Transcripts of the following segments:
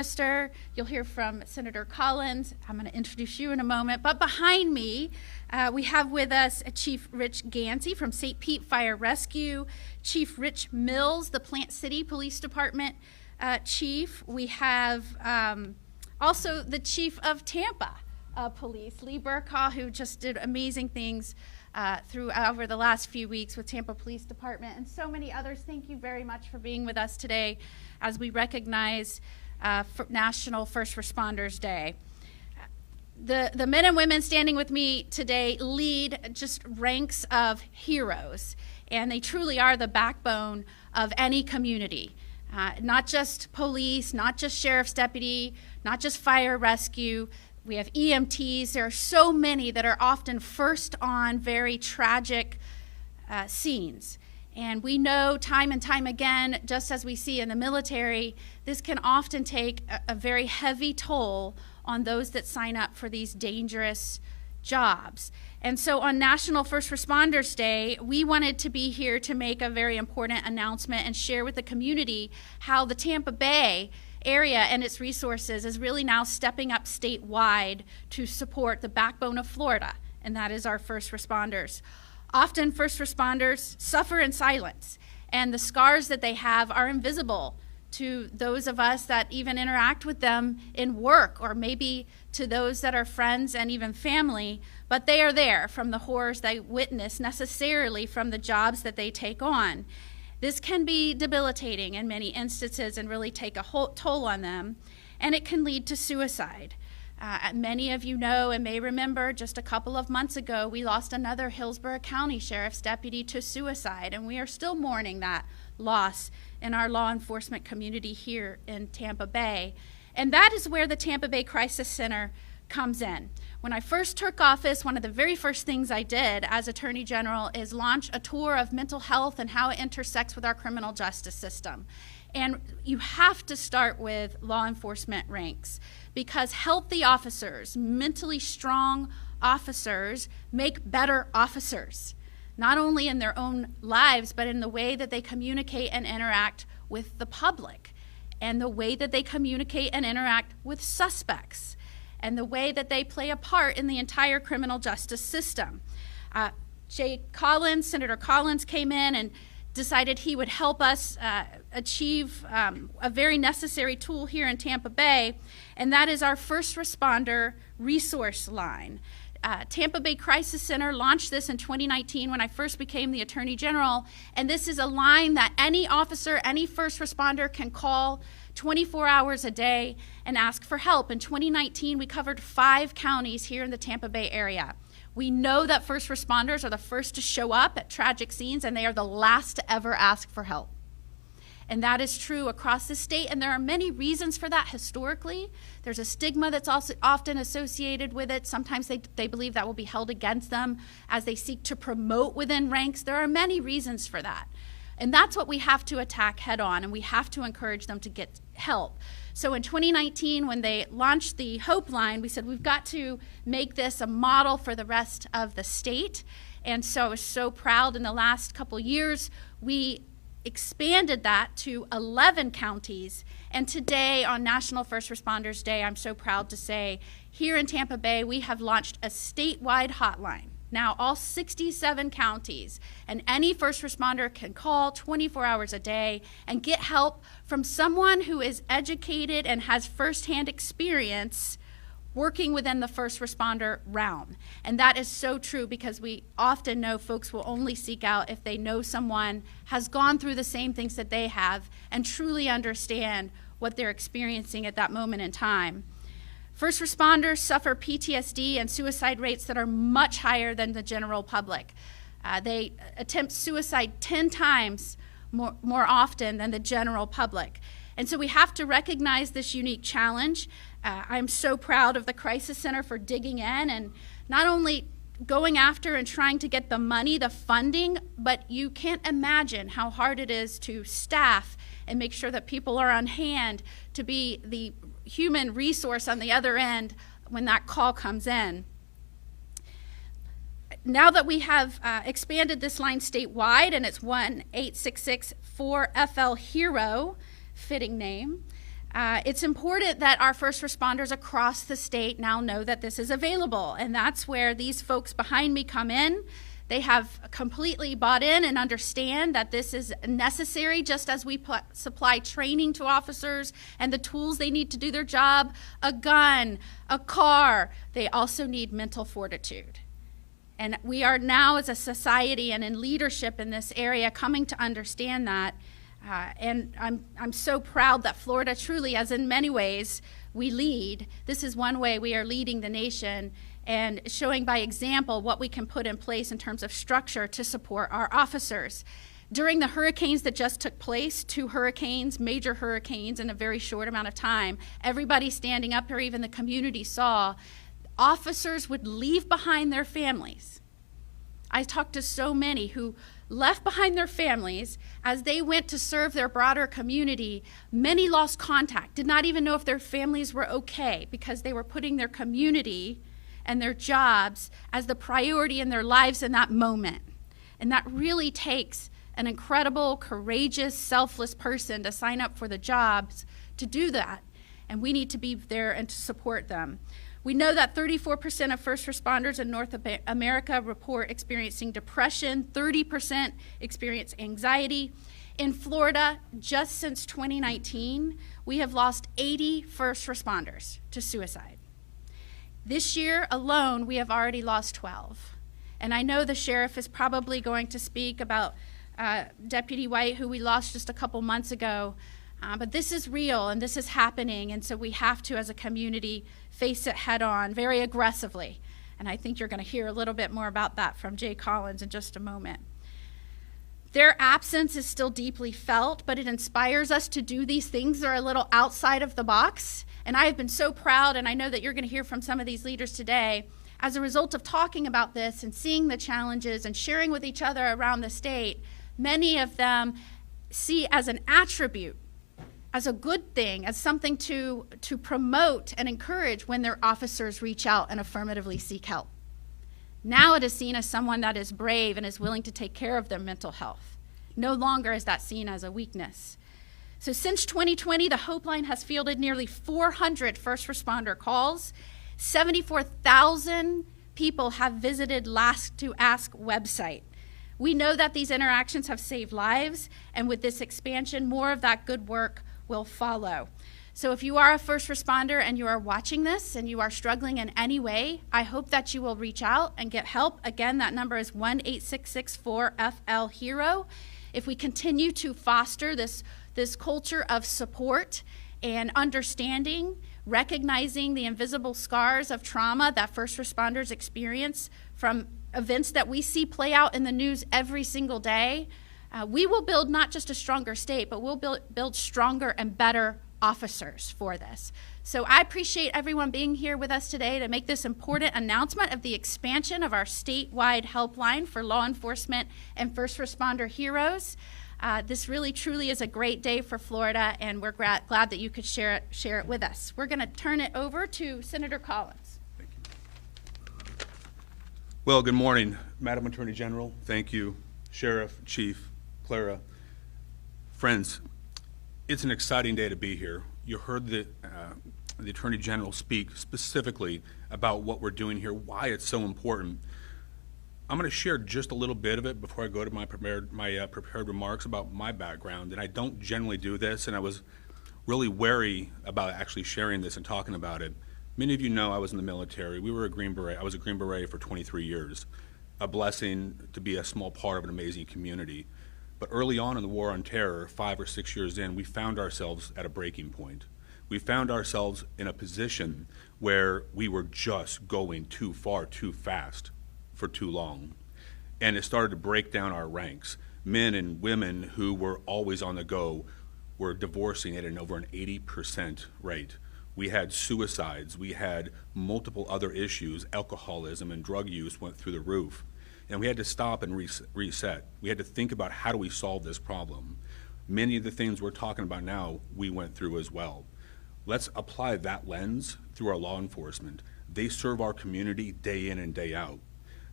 Minister. You'll hear from Senator Collins. I'm going to introduce you in a moment. But behind me, we have with us Chief Rich Gansey from St. Pete Fire Rescue, Chief Rich Mills, the Plant City Police Department Chief. We have also the Chief of Tampa Police, Lee Burkaw, who just did amazing things over the last few weeks with Tampa Police Department, and so many others. Thank you very much for being with us today as we recognize National First Responders Day. The men and women standing with me today lead just ranks of heroes, and they truly are the backbone of any community. Not just police, not just sheriff's deputy, not just fire rescue. We have EMTs. There are so many that are often first on very tragic scenes. And we know time and time again, just as we see in the military, this can often take a very heavy toll on those that sign up for these dangerous jobs. And so on National First Responders Day, we wanted to be here to make a very important announcement and share with the community how the Tampa Bay area and its resources is really now stepping up statewide to support the backbone of Florida, and that is our first responders. Often first responders suffer in silence, and the scars that they have are invisible to those of us that even interact with them in work, or maybe to those that are friends and even family, but they are there from the horrors they witness necessarily from the jobs that they take on. This can be debilitating in many instances and really take a toll on them, and it can lead to suicide. Many of you know and may remember just a couple of months ago, we lost another Hillsborough County Sheriff's deputy to suicide, and we are still mourning that loss in our law enforcement community here in Tampa Bay. And that is where the Tampa Bay Crisis Center comes in. When I first took office, one of the very first things I did as Attorney General is launch a tour of mental health and how it intersects with our criminal justice system. And you have to start with law enforcement ranks, because healthy officers, mentally strong officers, make better officers, not only in their own lives, but in the way that they communicate and interact with the public, and the way that they communicate and interact with suspects, and the way that they play a part in the entire criminal justice system. Senator Collins came in and decided he would help us achieve a very necessary tool here in Tampa Bay, and that is our first responder resource line. Tampa Bay Crisis Center launched this in 2019 when I first became the Attorney General, and this is a line that any officer, any first responder can call 24 hours a day and ask for help. In 2019, we covered 5 counties here in the Tampa Bay area. We know that first responders are the first to show up at tragic scenes, and they are the last to ever ask for help. And that is true across the state, and there are many reasons for that historically. There's a stigma that's also often associated with it. Sometimes they believe that will be held against them as they seek to promote within ranks. There are many reasons for that. And that's what we have to attack head on, and we have to encourage them to get help. So in 2019, when they launched the Hope Line, we said we've got to make this a model for the rest of the state. And so I was so proud in the last couple years, we expanded that to 11 counties. And today on National First Responders Day, I'm so proud to say here in Tampa Bay, we have launched a statewide hotline. Now all 67 counties, and any first responder can call 24 hours a day and get help from someone who is educated and has firsthand experience working within the first responder realm. And that is so true, because we often know folks will only seek out if they know someone has gone through the same things that they have and truly understand what they're experiencing at that moment in time. First responders suffer PTSD and suicide rates that are much higher than the general public. They attempt suicide 10 times more often than the general public. And so we have to recognize this unique challenge. I'm so proud of the Crisis Center for digging in and not only going after and trying to get the money, the funding, but you can't imagine how hard it is to staff and make sure that people are on hand to be the human resource on the other end when that call comes in. Now that we have expanded this line statewide, and it's 1-866-4FL-HERO, fitting name, It's important that our first responders across the state now know that this is available, and that's where these folks behind me come in. They have completely bought in and understand that this is necessary, just as we supply training to officers and the tools they need to do their job, a gun, a car. They also need mental fortitude. And we are now, as a society and in leadership in this area, coming to understand that. And I'm so proud that Florida truly, as in many ways, we lead. This is one way we are leading the nation and showing by example what we can put in place in terms of structure to support our officers. During the hurricanes that just took place, 2 hurricanes, major hurricanes in a very short amount of time, everybody standing up here, even the community saw, officers would leave behind their families. I talked to so many who left behind their families as they went to serve their broader community. Many lost contact, did not even know if their families were okay because they were putting their community and their jobs as the priority in their lives in that moment. And that really takes an incredible, courageous, selfless person to sign up for the jobs to do that. And we need to be there and to support them. We know that 34% of first responders in North America report experiencing depression, 30% experience anxiety. In Florida, just since 2019, we have lost 80 first responders to suicide. This year alone, we have already lost 12. And I know the sheriff is probably going to speak about Deputy White, who we lost just a couple months ago. But this is real and this is happening, and so we have to, as a community, face it head on very aggressively. And I think you're going to hear a little bit more about that from Jay Collins in just a moment. Their absence is still deeply felt, but it inspires us to do these things that are a little outside of the box. And I have been so proud, and I know that you're going to hear from some of these leaders today, as a result of talking about this and seeing the challenges and sharing with each other around the state, many of them see as an attribute, as a good thing, as something to promote and encourage when their officers reach out and affirmatively seek help. Now it is seen as someone that is brave and is willing to take care of their mental health. No longer is that seen as a weakness. So since 2020, the helpline has fielded nearly 400 first responder calls. 74,000 people have visited Last to Ask website. We know that these interactions have saved lives, and with this expansion, more of that good work will follow. So if you are a first responder and you are watching this and you are struggling in any way, I hope that you will reach out and get help. Again, that number is 1-866-4FL-HERO. If we continue to foster this culture of support and understanding, recognizing the invisible scars of trauma that first responders experience from events that we see play out in the news every single day, we will build not just a stronger state, but we'll build stronger and better officers for this. So I appreciate everyone being here with us today to make this important announcement of the expansion of our statewide helpline for law enforcement and first responder heroes. This really, truly is a great day for Florida, and we're glad that you could share it with us. We're going to turn it over to Senator Collins. Thank you. Well, good morning, Madam Attorney General. Thank you, Sheriff, Chief, Clara. Friends, it's an exciting day to be here. You heard the Attorney General speak specifically about what we're doing here, why it's so important. I'm going to share just a little bit of it before I go to my prepared remarks about my background. And I don't generally do this, and I was really wary about actually sharing this and talking about it. Many of you know I was in the military. We were a Green Beret. I was a Green Beret for 23 years. A blessing to be a small part of an amazing community. But early on in the War on Terror, 5 or 6 years in, we found ourselves at a breaking point. We found ourselves in a position where we were just going too far, too fast, for too long. And it started to break down our ranks. Men and women who were always on the go were divorcing at over an 80% rate. We had suicides, we had multiple other issues, alcoholism and drug use went through the roof. And we had to stop and reset. We had to think about how do we solve this problem. Many of the things we're talking about now, we went through as well. Let's apply that lens through our law enforcement. They serve our community day in and day out.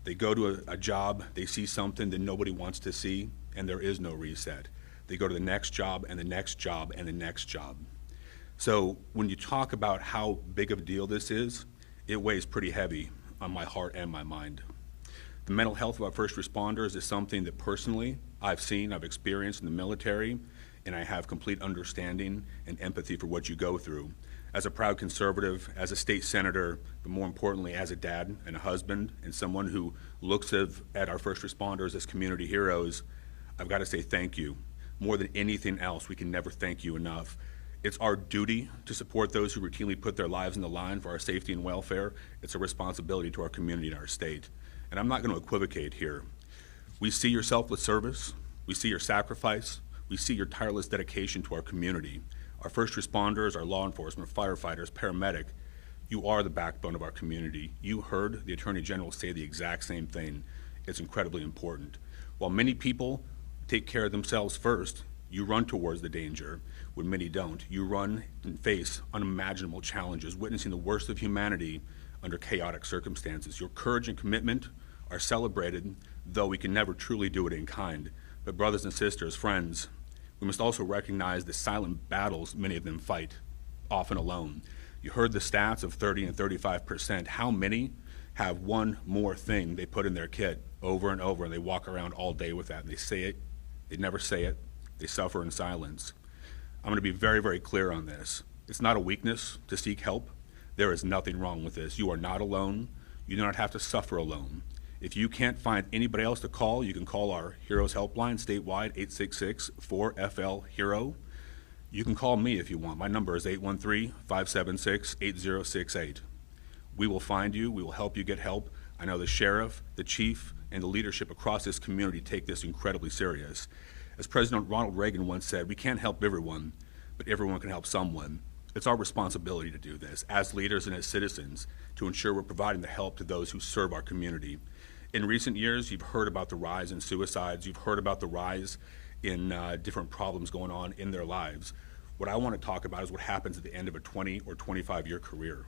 They go to a job, they see something that nobody wants to see, and there is no reset. They go to the next job and the next job and the next job. So when you talk about how big of a deal this is, it weighs pretty heavy on my heart and my mind. The mental health of our first responders is something that personally I've seen, I've experienced in the military, and I have complete understanding and empathy for what you go through. As a proud conservative, as a state senator, but more importantly as a dad and a husband and someone who looks at our first responders as community heroes, I've got to say thank you. More than anything else, we can never thank you enough. It's our duty to support those who routinely put their lives on the line for our safety and welfare. It's a responsibility to our community and our state. And I'm not going to equivocate here. We see your selfless service, we see your sacrifice, we see your tireless dedication to our community. Our first responders, our law enforcement, firefighters, paramedic, you are the backbone of our community. You heard the Attorney General say the exact same thing. It's incredibly important. While many people take care of themselves first, you run towards the danger when many don't. You run and face unimaginable challenges, witnessing the worst of humanity under chaotic circumstances. Your courage and commitment are celebrated, though we can never truly do it in kind. But brothers and sisters, friends, we must also recognize the silent battles many of them fight, often alone. You heard the stats of 30 and 35%. How many have one more thing they put in their kit over and over, and they walk around all day with that, and they say it, they never say it, they suffer in silence. I'm going to be very, very clear on this. It's not a weakness to seek help. There is nothing wrong with this. You are not alone. You do not have to suffer alone. If you can't find anybody else to call, you can call our Heroes Helpline statewide, 866-4FL-HERO. You can call me if you want. My number is 813-576-8068. We will find you. We will help you get help. I know the sheriff, the chief, and the leadership across this community take this incredibly serious. As President Ronald Reagan once said, we can't help everyone, but everyone can help someone. It's our responsibility to do this as leaders and as citizens to ensure we're providing the help to those who serve our community. In recent years, you've heard about the rise in suicides. You've heard about the rise in different problems going on in their lives. What I want to talk about is what happens at the end of a 20 or 25-year career.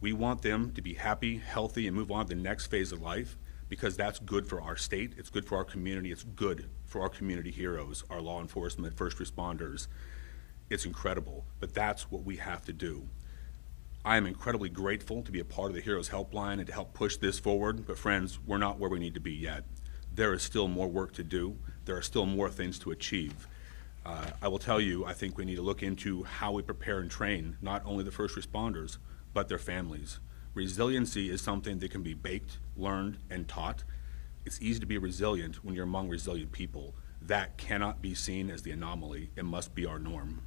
We want them to be happy, healthy, and move on to the next phase of life because that's good for our state, it's good for our community, it's good for our community heroes, our law enforcement, first responders. It's incredible, but that's what we have to do. I am incredibly grateful to be a part of the Heroes Helpline and to help push this forward, but friends, we're not where we need to be yet. There is still more work to do. There are still more things to achieve. I will tell you, I think we need to look into how we prepare and train not only the first responders, but their families. Resiliency is something that can be baked, learned, and taught. It's easy to be resilient when you're among resilient people. That cannot be seen as the anomaly. It must be our norm.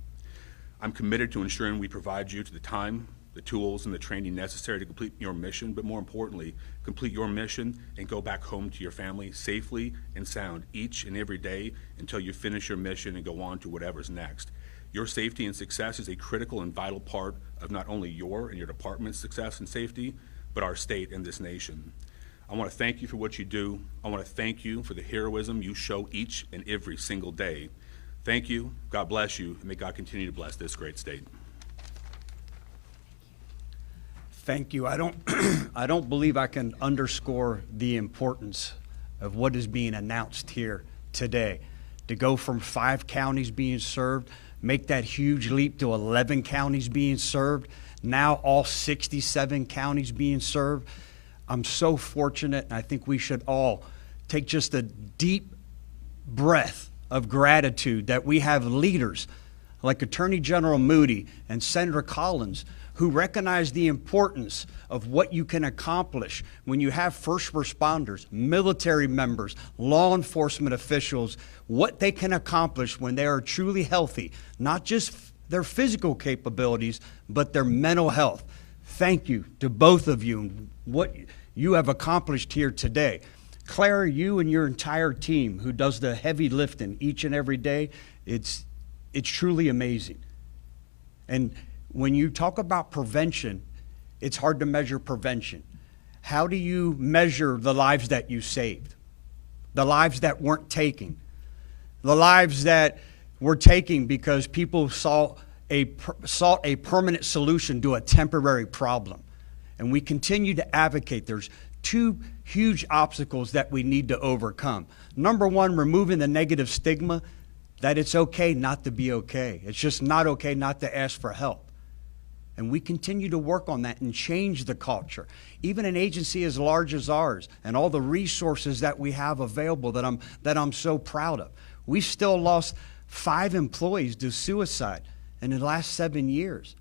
I'm committed to ensuring we provide you to the time, the tools, and the training necessary to complete your mission, but more importantly, complete your mission and go back home to your family safely and sound each and every day until you finish your mission and go on to whatever's next. Your safety and success is a critical and vital part of not only your and your department's success and safety, but our state and this nation. I want to thank you for what you do. I want to thank you for the heroism you show each and every single day. Thank you, God bless you, and may God continue to bless this great state. Thank you. I don't believe I can underscore the importance of what is being announced here today. To go from 5 counties being served, make that huge leap to 11 counties being served, now all 67 counties being served. I'm so fortunate, and I think we should all take just a deep breath of gratitude that we have leaders like Attorney General Moody and Senator Collins who recognize the importance of what you can accomplish when you have first responders, military members, law enforcement officials, what they can accomplish when they are truly healthy, not just their physical capabilities, but their mental health. Thank you to both of you and what you have accomplished here today. Clara, you and your entire team who does the heavy lifting each and every day, it's truly amazing. And when you talk about prevention, it's hard to measure prevention. How do you measure the lives that you saved? The lives that weren't taken? The lives that were taken because people sought a permanent solution to a temporary problem. And we continue to advocate. There's 2 huge obstacles that we need to overcome. Number 1, removing the negative stigma. that it's okay not to be okay. It's just not okay not to ask for help. And we continue to work on that and change the culture. Even an agency as large as ours and all the resources that we have available that I'm so proud of. We still lost 5 employees to suicide in the last 7 years.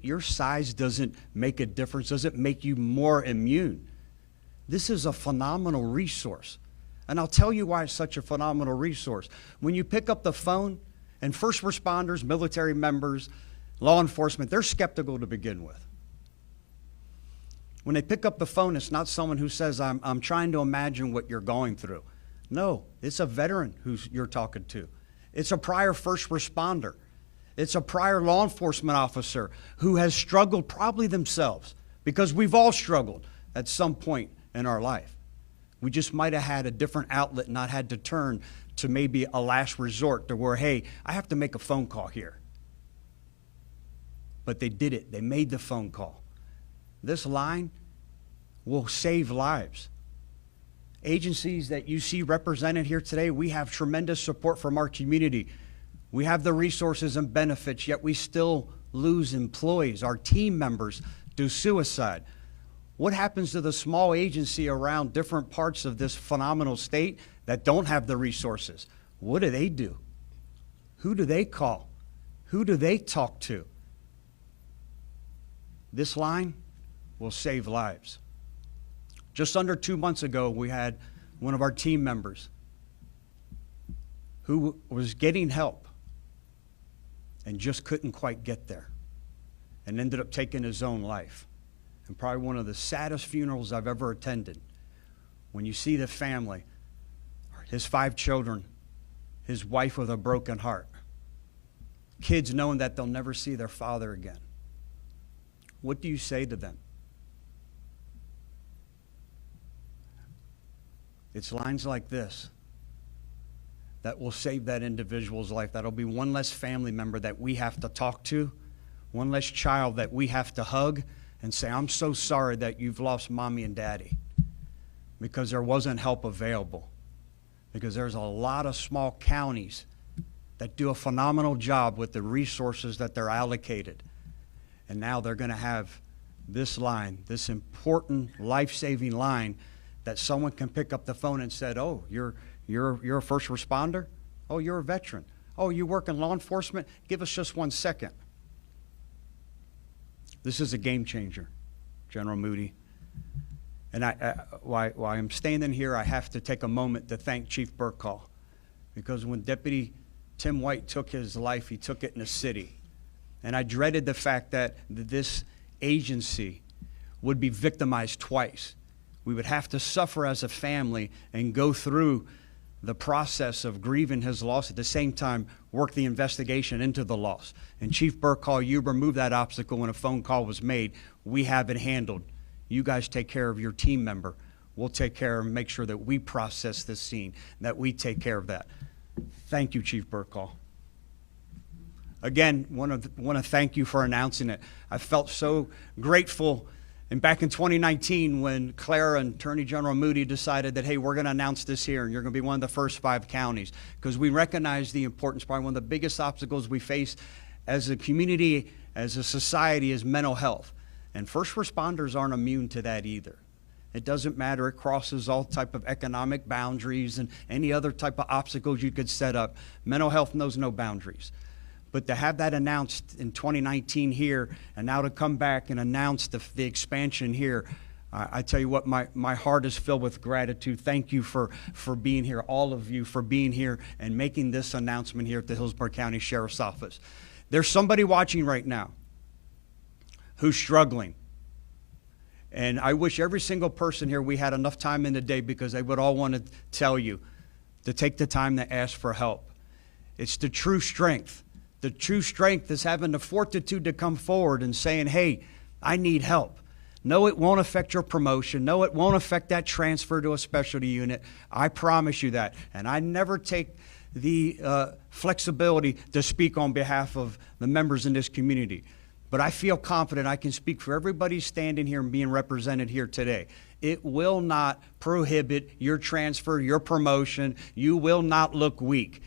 Your size doesn't make a difference. Does it make you more immune? This is a phenomenal resource. And I'll tell you why it's such a phenomenal resource. When you pick up the phone, and first responders, military members, law enforcement, they're skeptical to begin with. When they pick up the phone, it's not someone who says, I'm trying to imagine what you're going through. No, it's a veteran who you're talking to. It's a prior first responder. It's a prior law enforcement officer who has struggled probably themselves, because we've all struggled at some point in our life. We just might have had a different outlet, not had to turn to maybe a last resort to where, hey, I have to make a phone call here. But they did it. They made the phone call. This line will save lives. Agencies that you see represented here today, we have tremendous support from our community. We have the resources and benefits, yet we still lose employees, our team members, to suicide. What happens to the small agency around different parts of this phenomenal state that don't have the resources? What do? Who do they call? Who do they talk to? This line will save lives. Just under 2 months ago, we had one of our team members who was getting help and just couldn't quite get there and ended up taking his own life. And probably one of the saddest funerals I've ever attended. When you see the family, his 5 children, his wife with a broken heart, kids knowing that they'll never see their father again. What do you say to them? It's lines like this that will save that individual's life. That'll be one less family member that we have to talk to, one less child that we have to hug and say, I'm so sorry that you've lost mommy and daddy, because there wasn't help available. Because there's a lot of small counties that do a phenomenal job with the resources that they're allocated. And now they're going to have this line, this important life-saving line, that someone can pick up the phone and said, oh, you're a first responder? Oh, you're a veteran. Oh, you work in law enforcement? Give us just 1 second. This is a game changer, General Moody. And while I'm standing here, I have to take a moment to thank Chief Burkall, because when Deputy Tim White took his life, he took it in a city. And I dreaded the fact that this agency would be victimized twice. We would have to suffer as a family and go through the process of grieving his loss, at the same time work the investigation into the loss. And Chief Burkall, you removed that obstacle when a phone call was made. We have it handled. You guys take care of your team member. We'll take care and make sure that we process this scene, that we take care of that. Thank you, Chief Burkall. Again, want to thank you for announcing it. I felt so grateful. And back in 2019, when Clara and Attorney General Moody decided that, hey, we're going to announce this here, and you're going to be one of the first 5 counties, because we recognize the importance. Probably one of the biggest obstacles we face as a community, as a society, is mental health. And first responders aren't immune to that either. It doesn't matter. It crosses all type of economic boundaries and any other type of obstacles you could set up. Mental health knows no boundaries. But to have that announced in 2019 here, and now to come back and announce the expansion here, I tell you what, my heart is filled with gratitude. Thank you for being here, all of you, for being here and making this announcement here at the Hillsborough County Sheriff's Office. There's somebody watching right now who's struggling. And I wish every single person here, we had enough time in the day, because they would all want to tell you to take the time to ask for help. It's the true strength. The true strength is having the fortitude to come forward and saying, hey, I need help. No, it won't affect your promotion. No, it won't affect that transfer to a specialty unit. I promise you that. And I never take the flexibility to speak on behalf of the members in this community. But I feel confident I can speak for everybody standing here and being represented here today. It will not prohibit your transfer, your promotion. You will not look weak.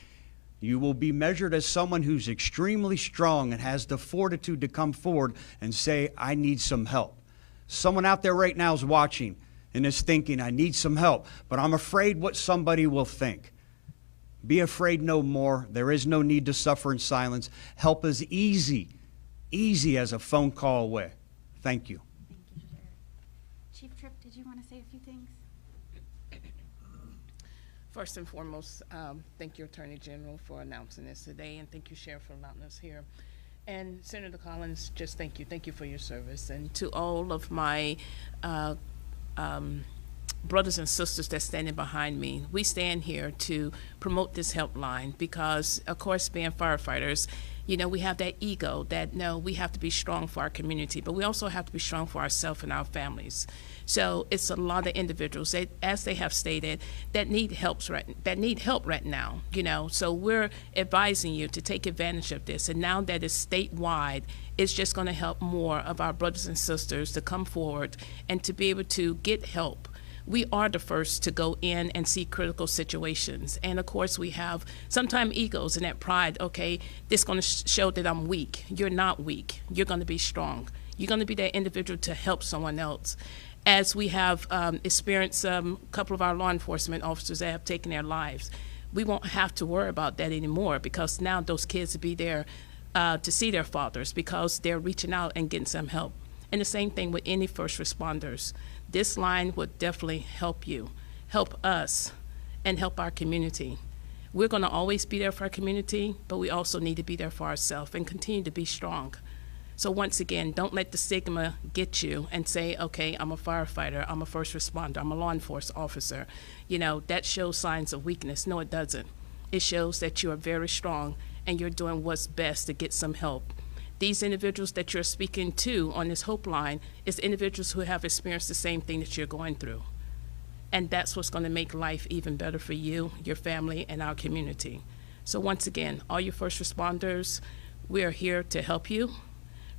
You will be measured as someone who's extremely strong and has the fortitude to come forward and say, I need some help. Someone out there right now is watching and is thinking, I need some help, but I'm afraid what somebody will think. Be afraid no more. There is no need to suffer in silence. Help is easy as a phone call away. Thank you. Thank you, Sheriff. Chief Tripp, did you want to say a few things? First and foremost, thank you, Attorney General, for announcing this today, and thank you, Sheriff, for allowing us here. And Senator Collins, just thank you. Thank you for your service. And to all of my brothers and sisters that's standing behind me, we stand here to promote this helpline because, of course, being firefighters, you know, we have that ego that, no, we have to be strong for our community, but we also have to be strong for ourselves and our families. So it's a lot of individuals, that, as they have stated, that need help right now, you know. So we're advising you to take advantage of this. And now that it's statewide, it's just going to help more of our brothers and sisters to come forward and to be able to get help. We are the first to go in and see critical situations. And of course, we have sometimes egos and that pride. Okay, this is going to show that I'm weak. You're not weak. You're going to be strong. You're going to be that individual to help someone else. As we have experienced a couple of our law enforcement officers that have taken their lives, we won't have to worry about that anymore because now those kids will be there to see their fathers because they're reaching out and getting some help. And the same thing with any first responders. This line would definitely help you, help us, and help our community. We're going to always be there for our community, but we also need to be there for ourselves and continue to be strong. So once again, don't let the stigma get you and say, okay, I'm a firefighter, I'm a first responder, I'm a law enforcement officer. You know, that shows signs of weakness. No, it doesn't. It shows that you are very strong and you're doing what's best to get some help. These individuals that you're speaking to on this Hope line is individuals who have experienced the same thing that you're going through. And that's what's going to make life even better for you, your family, and our community. So once again, all your first responders, we are here to help you.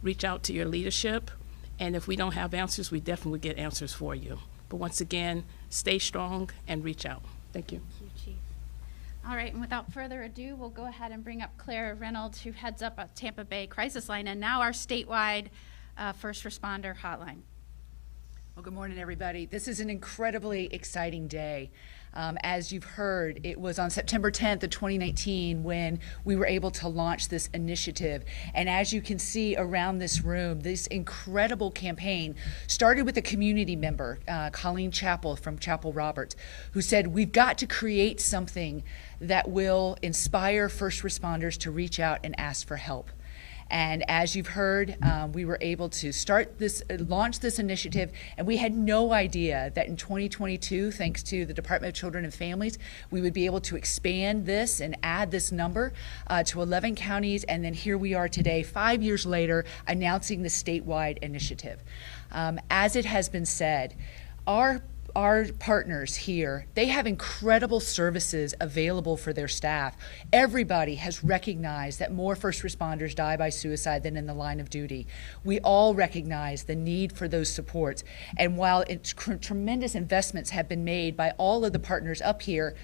Reach out to your leadership, and if we don't have answers, we definitely get answers for you. But once again, stay strong and reach out. Thank you. Thank you, Chief. All right, and without further ado, we'll go ahead and bring up Clara Reynolds, who heads up a Tampa Bay Crisis Line, and now our statewide first responder hotline. Well, good morning, everybody. This is an incredibly exciting day. As you've heard, it was on September 10th of 2019 when we were able to launch this initiative. And as you can see around this room, this incredible campaign started with a community member, Colleen Chappell from Chapel Roberts, who said, we've got to create something that will inspire first responders to reach out and ask for help. And as you've heard, we were able to launch this initiative, and we had no idea that in 2022, thanks to the Department of Children and Families, we would be able to expand this and add this number to 11 counties, and then here we are today, 5 years later, announcing the statewide initiative. As it has been said, our partners here, they have incredible services available for their staff. Everybody has recognized that more first responders die by suicide than in the line of duty. We all recognize the need for those supports. And while tremendous investments have been made by all of the partners up here,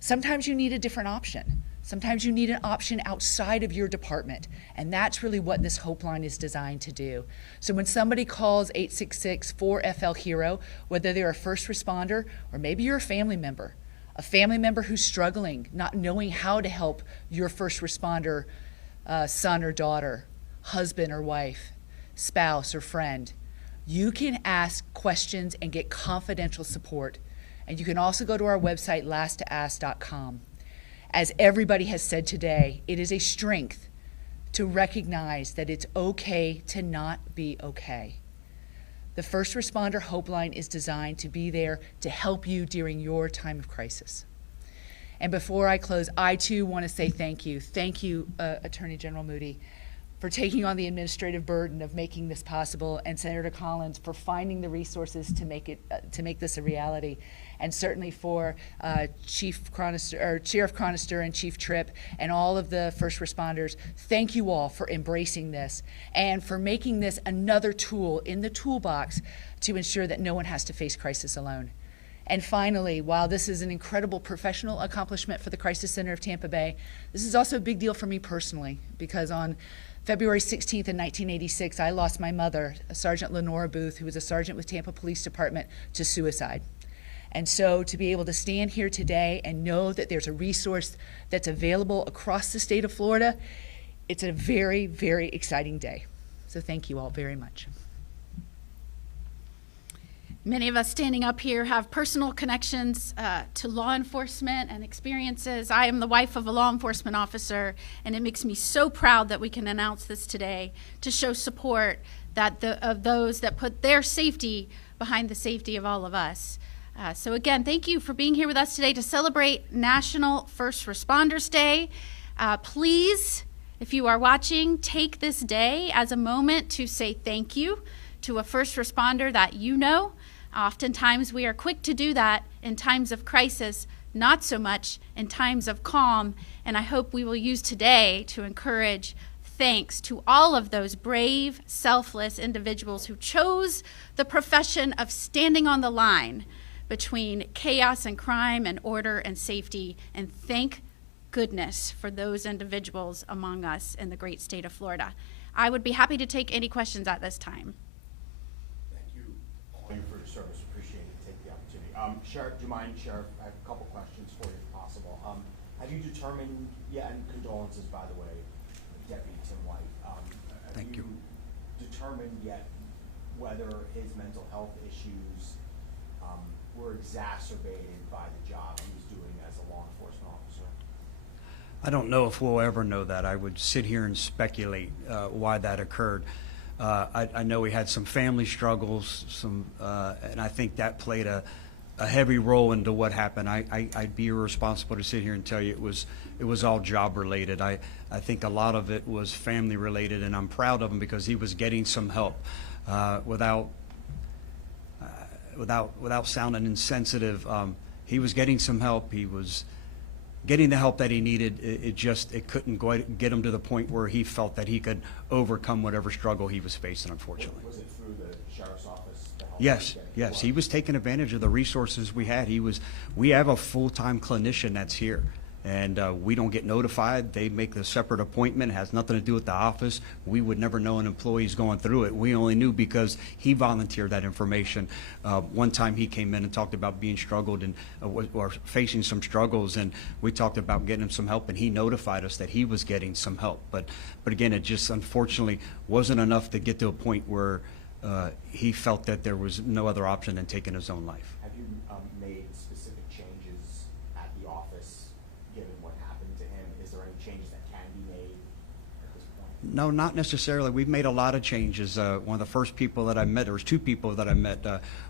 sometimes you need a different option. Sometimes you need an option outside of your department, and that's really what this Hope Line is designed to do. So when somebody calls 866-4FL-HERO, whether they're a first responder or maybe you're a family member who's struggling, not knowing how to help your first responder son or daughter, husband or wife, spouse or friend, you can ask questions and get confidential support. And you can also go to our website, lasttoask.com. As everybody has said today, it is a strength to recognize that it's okay to not be okay. The First Responder Hope Line is designed to be there to help you during your time of crisis. And before I close, I too want to say thank you. Thank you, Attorney General Moody, for taking on the administrative burden of making this possible, and Senator Collins for finding the resources to make this a reality. And certainly for Sheriff Chronister and Chief Tripp and all of the first responders, thank you all for embracing this and for making this another tool in the toolbox to ensure that no one has to face crisis alone. And finally, while this is an incredible professional accomplishment for the Crisis Center of Tampa Bay, this is also a big deal for me personally, because on February 16th in 1986, I lost my mother, Sergeant Lenora Booth, who was a sergeant with Tampa Police Department, to suicide. And so to be able to stand here today and know that there's a resource that's available across the state of Florida, it's a very, very exciting day. So thank you all very much. Many of us standing up here have personal connections to law enforcement and experiences. I am the wife of a law enforcement officer, and it makes me so proud that we can announce this today to show support of those that put their safety behind the safety of all of us. So again, thank you for being here with us today to celebrate National First Responders Day. Please, if you are watching, take this day as a moment to say thank you to a first responder that you know. Oftentimes we are quick to do that in times of crisis, not so much in times of calm, and I hope we will use today to encourage thanks to all of those brave, selfless individuals who chose the profession of standing on the line between chaos and crime and order and safety, and thank goodness for those individuals among us in the great state of Florida. I would be happy to take any questions at this time. Thank you for your service. Appreciate it. Take the opportunity. Sheriff, do you mind, Sheriff? I have a couple questions for you, if possible. Have you determined, and condolences, by the way, Deputy Tim White. Thank you. Determined yet whether his mental health issues were exacerbated by the job he was doing as a law enforcement officer? I don't know if we'll ever know that. I would sit here and speculate why that occurred. I know he had some family struggles, and I think that played a heavy role into what happened. I'd be irresponsible to sit here and tell you it was all job related. I think a lot of it was family related, and I'm proud of him because he was getting some help without sounding insensitive. He was getting some help. He was getting the help that he needed. It couldn't get him to the point where he felt that he could overcome whatever struggle he was facing, unfortunately. Was it through the sheriff's office? The help Yes. He was taking advantage of the resources we had. We have a full-time clinician that's here, and we don't get notified. They make the separate appointment. It has nothing to do with the office. We would never know an employee's going through it. We only knew because he volunteered that information. One time he came in and talked about being struggled and or facing some struggles, and we talked about getting him some help, and he notified us that he was getting some help. But again, it just unfortunately wasn't enough to get to a point where he felt that there was no other option than taking his own life. Have you made specific changes at the office given what happened to him? Is there any changes that can be made at this point? No, not necessarily. We've made a lot of changes. One of the first people that I met, there was two people that I met.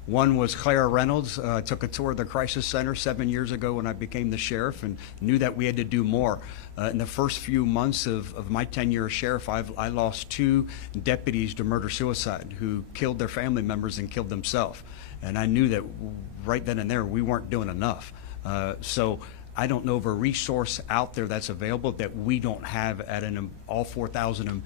One was Clara Reynolds. I took a tour of the crisis center 7 years ago when I became the sheriff and knew that we had to do more. In the first few months of my tenure as sheriff, I lost 2 deputies to murder-suicide who killed their family members and killed themselves. And I knew that right then and there we weren't doing enough. So I don't know of a resource out there that's available that we don't have at all 4,000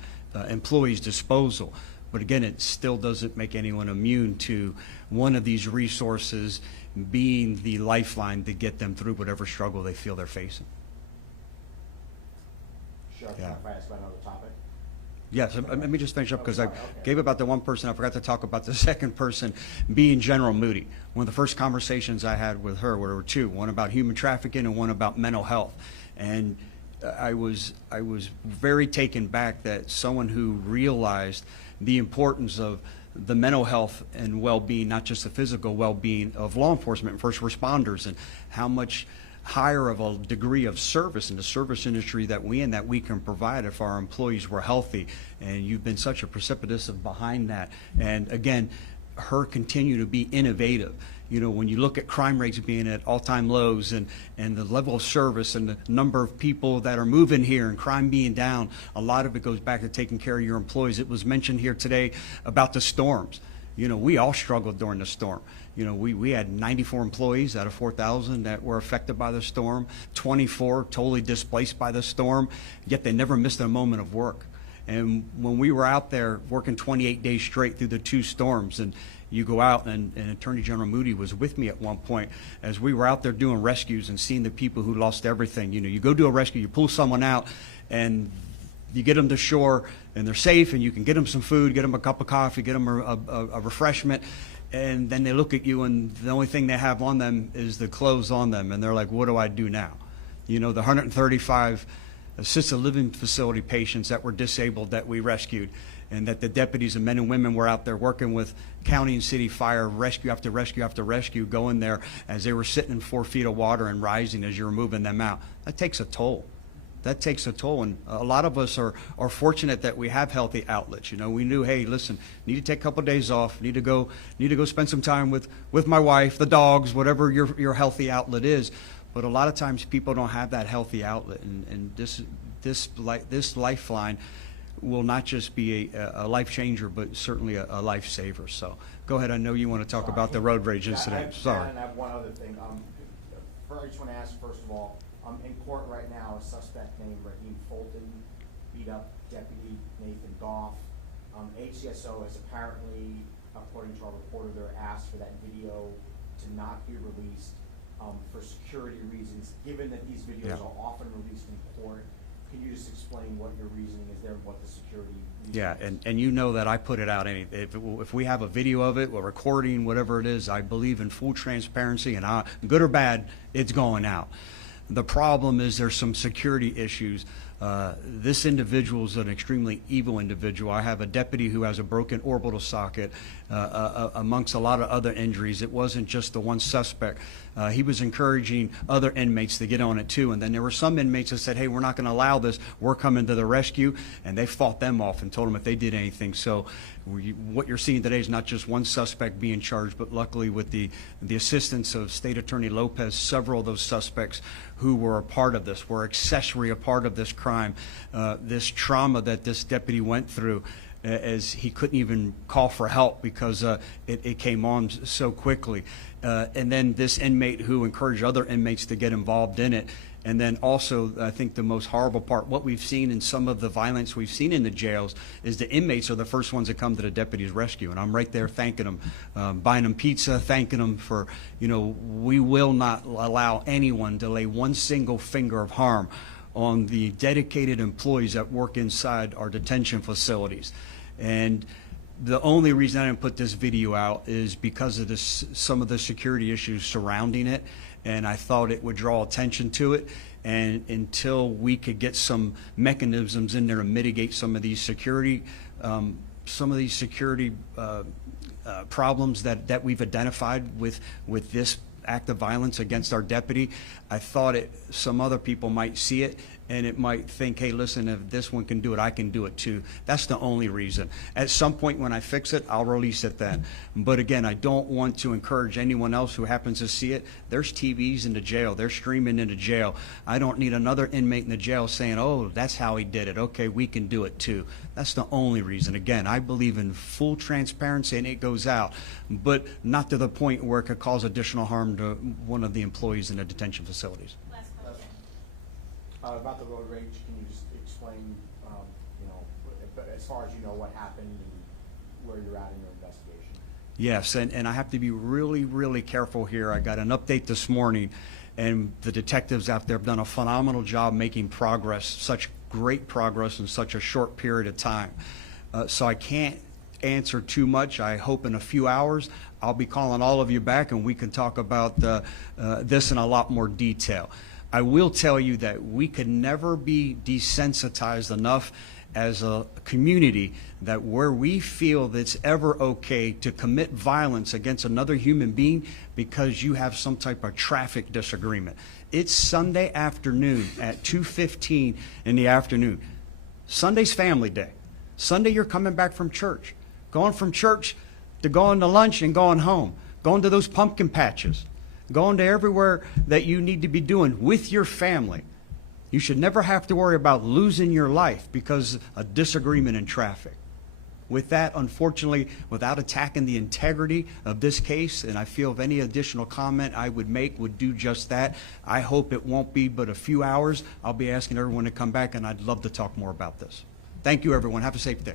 employees' disposal. But again, it still doesn't make anyone immune to one of these resources being the lifeline to get them through whatever struggle they feel they're facing. Sheriff, Yeah. if I ask about another topic? Yes, let me just finish up because I Okay. gave about the one person. I forgot to talk about the second person being General Moody. One of the first conversations I had with her, there were 2, one about human trafficking and one about mental health. And I was very taken back that someone who realized the importance of the mental health and well-being, not just the physical well-being of law enforcement and first responders, and how much higher of a degree of service in the service industry that we can provide if our employees were healthy. And you've been such a precipitous behind that. And again, her continue to be innovative. You know, when you look at crime rates being at all-time lows and the level of service and the number of people that are moving here and crime being down, a lot of it goes back to taking care of your employees. It was mentioned here today about the storms. You know, we all struggled during the storm. You know, we had 94 employees out of 4,000 that were affected by the storm, 24 totally displaced by the storm, yet they never missed a moment of work. And when we were out there working 28 days straight through the 2 storms, and you go out, and Attorney General Moody was with me at one point as we were out there doing rescues and seeing the people who lost everything. You know, you go do a rescue, you pull someone out, and you get them to shore, and they're safe, and you can get them some food, get them a cup of coffee, get them a refreshment, and then they look at you, and the only thing they have on them is the clothes on them, and they're like, what do I do now? You know, the 135 assisted living facility patients that were disabled that we rescued, and that the deputies and men and women were out there working with county and city fire, rescue after rescue after rescue, going there as they were sitting in 4 feet of water and rising as you were moving them out. That takes a toll. That takes a toll, and a lot of us are fortunate that we have healthy outlets. You know, we knew, hey, listen, need to take a couple of days off, need to go spend some time with my wife, the dogs, whatever your healthy outlet is. But a lot of times people don't have that healthy outlet, and this lifeline will not just be a life changer, but certainly a lifesaver. So go ahead. I know you want to talk about the road rage incident. Sorry. And I have one other thing. I just want to ask, first of all, in court right now, a suspect named Raheem Fulton beat up Deputy Nathan Goff. HCSO has apparently, according to our reporter, they're asked for that video to not be released for security reasons, given that these videos are often released in court. Can you just explain what your reasoning is there and what the security reason is? And you know that I put it out. If we have a video of it, a recording, whatever it is, I believe in full transparency, and good or bad, it's going out. The problem is there's some security issues. This individual is an extremely evil individual. I have a deputy who has a broken orbital socket, amongst a lot of other injuries. It wasn't just the one suspect. He was encouraging other inmates to get on it too. And then there were some inmates that said, hey, we're not going to allow this. We're coming to the rescue. And they fought them off and told them if they did anything. So what you're seeing today is not just one suspect being charged, but luckily with the assistance of State Attorney Lopez, several of those suspects who were a part of this, were accessory a part of this crime, this trauma that this deputy went through, as he couldn't even call for help because it came on so quickly. And then this inmate who encouraged other inmates to get involved in it. And then also, I think the most horrible part, what we've seen in some of the violence we've seen in the jails, is the inmates are the first ones that come to the deputy's rescue. And I'm right there thanking them, buying them pizza, thanking them for, you know, we will not allow anyone to lay one single finger of harm on the dedicated employees that work inside our detention facilities. And the only reason I didn't put this video out is because of some of the security issues surrounding it, and I thought it would draw attention to it. And until we could get some mechanisms in there to mitigate some of these security problems that we've identified with this act of violence against our deputy, I thought some other people might see it and it might think, hey, listen, if this one can do it, I can do it too. That's the only reason. At some point when I fix it, I'll release it then. But again, I don't want to encourage anyone else who happens to see it. There's TVs in the jail. They're streaming into jail. I don't need another inmate in the jail saying, oh, that's how he did it. Okay, we can do it too. That's the only reason. Again, I believe in full transparency and it goes out, but not to the point where it could cause additional harm to one of the employees in the detention facilities. About the road rage, can you just explain, you know, as far as you know, what happened and where you're at in your investigation? Yes, and I have to be really, really careful here. I got an update this morning, and the detectives out there have done a phenomenal job making progress, such great progress in such a short period of time. So I can't answer too much. I hope in a few hours I'll be calling all of you back and we can talk about this in a lot more detail. I will tell you that we could never be desensitized enough as a community that where we feel that it's ever okay to commit violence against another human being because you have some type of traffic disagreement. It's Sunday afternoon at 2:15 in the afternoon. Sunday's family day. Sunday you're coming back from church. Going from church to going to lunch and going home. Going to those pumpkin patches. Going to everywhere that you need to be doing with your family. You should never have to worry about losing your life because of a disagreement in traffic. With that, unfortunately, without attacking the integrity of this case, and I feel if any additional comment I would make would do just that, I hope it won't be but a few hours. I'll be asking everyone to come back, and I'd love to talk more about this. Thank you, everyone. Have a safe day.